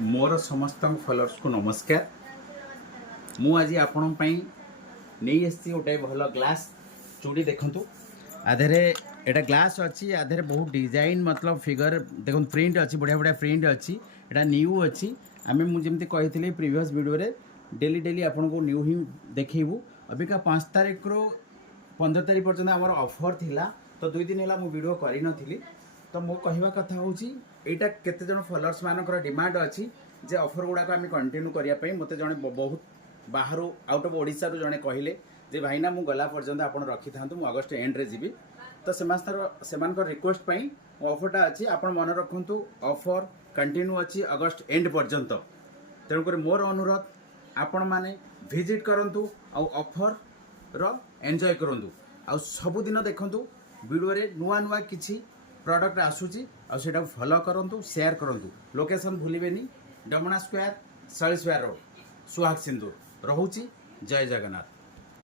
मोर समस्त फलोअर्स को नमस्कार। मु आज आपण नहीं आसी गोटे भल ग्लास चूड़ी देखु आधे एटा ग्लास अच्छी आधे बहुत डिजाइन मतलब फिगर देखो प्रिंट अच्छी बढ़िया बढ़िया प्रिंट अच्छी एटा न्यू अच्छी आम मुझे कही प्रीवियस वीडियो रे डेली डेली आपन को न्यू ही देखू। अबिका 5 तारीख रो 15 तारीख पर्यटन आम ऑफर थिला तो 2 दिन है वीडियो करी नथिली। तो मो कहवा कथा होची एटा केते जन फॉलोअर्स मानकर डिमांड अच्छी जे ऑफर गुड़ाक आम कंटिन्यू करने मत जड़े बहुत बाहर आउट ऑफ ओडिशा रू जड़े कहले जे भाईना मु गला पर्यंत आप रखी था मु अगस्ट एंड रे जीवी। तो से रिक्वेस्ट पाई ऑफरटा अच्छी आपण मन रखु ऑफर कंटिन्यू अच्छी अगस्ट एंड पर्यंत। तेणुक मोर अनुरोध आपण मैंने विजिट करूँ ऑफर रो एंजॉय करूँ आ सबुदिन देखूँ वीडियो रे नुआ नुआ किछि प्रोडक्ट आसूची आटा फॉलो करूँ शेयर करूँ। लोकेशन भूलिबेनी डमणा स्क्वायर 40 रोड सुहाग सिंदूर। रहुची जय जगन्नाथ।